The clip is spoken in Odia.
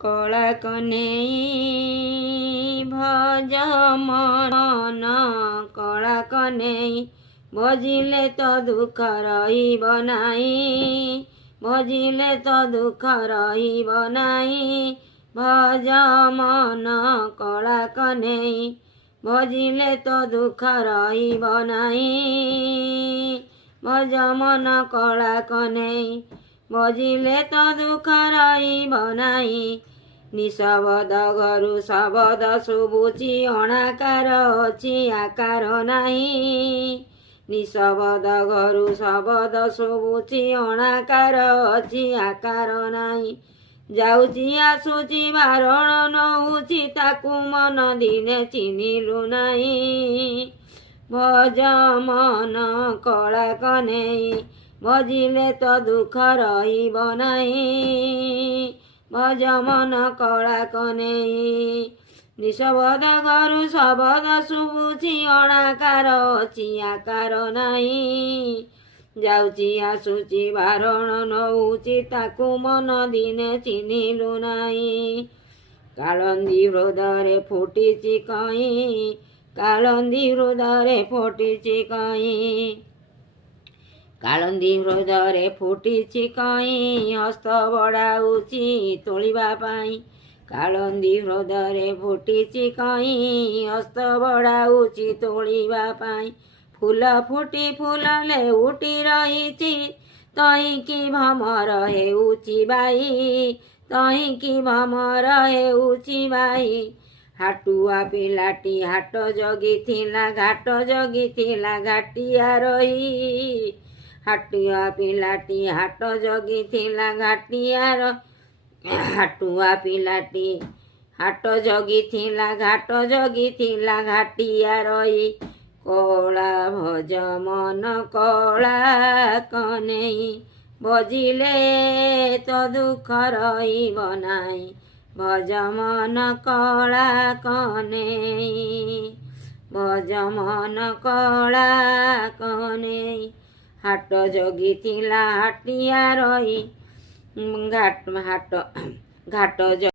କଳା କନେଇ ଭଜ ମନ କଳା କନେଇ ଭଜିଲେ ତ ଦୁଃଖ ରହିବ ନାହିଁ ଭଜିଲେ ତ ଦୁଃଖ ରହିବ ନାହିଁ ଭଜ ମନ କଳା କନେଇ ଭଜିଲେ ତ ଦୁଃଖ ରହିବ ନାହିଁ ଭଜ ମନ କଳା କନେଇ ଭଜିଲେ ତ ଦୁଃଖ ରହିବ ନାହିଁ ନିଶବଦ ଘରୁ ଶବଦ ଶୁଭୁଛି ଅଣାକାର ଅଛି ଆକାର ନାହିଁ ନିଶବଦ ଘରୁ ଶବଦ ଶୁଭୁଛି ଅଣାକାର ଅଛି ଆକାର ନାହିଁ ଯାଉଛି ଆସୁଛି ବାରଣ ନଉଛି ତାକୁ ମନ ଦିନେ ଚିହ୍ନିଲୁ ନାହିଁ ଭଜ ମନ କଳା କନେଇ ଭଜିଲେ ତ ଦୁଃଖ ରହିବ ନାହିଁ ଭଜ ମନ କଳା କନେଇ ନିଶବଦ ଘରୁ ଶବଦ ଶୁଭୁଛି ଅଣାକାର ଅଛି ଆକାର ନାହିଁ ଯାଉଛି ଆସୁଛି ବାରଣ ନଉଛି ତାକୁ ମନ ଦିନେ ଚିହ୍ନିଲୁ ନାହିଁ କାଳନ୍ଦୀ ହୃଦୟରେ ଫୁଟିଛି କଇଁ କାଳନ୍ଦୀ ହୃଦୟରେ ଫୁଟିଛି କଇଁ କାଳନ୍ଦୀ ହୃଦୟରେ ଫୁଟିଛି କଇଁ ହସ୍ତ ବଢ଼ାଉଛି ତୋଳିବା ପାଇଁ କାଳନ୍ଦୀ ହୃଦୟରେ ଫୁଟିଛି କଇଁ ହସ୍ତ ବଢ଼ାଉଛି ତୋଳିବା ପାଇଁ ଫୁଲ ଫୁଟି ଫୁଲ ଲେଉଟି ରହିଛି ତହିଁକି ଭମର ହେଉଛି ବାଇ ତହିଁକି ଭମର ହେଉଛି ବାଇ ହାଟୁଆ ପିଲାଟି ହାଟ ଜଗିଥିଲା ଘାଟ ଜଗିଥିଲା ଘାଟିଆ ରହି ହାଟୁଆ ପିଲାଟି ହାଟ ଜଗିଥିଲା ଘାଟିଆର ହାଟୁଆ ପିଲାଟି ହାଟ ଜଗିଥିଲା ଘାଟ ଜଗିଥିଲା ଘାଟିଆ ରହି କଳା ଭଜ ମନ କଳା କନେଇ ଭଜିଲେ ତ ଦୁଃଖ ରହିବ ନାହିଁ ଭଜ ମନ କଳା କନେଇ ଭଜ ମନ କଳା କନେଇ ହାଟ ଜଗିଥିଲା ହାଟିଆ ରହି ଘାଟ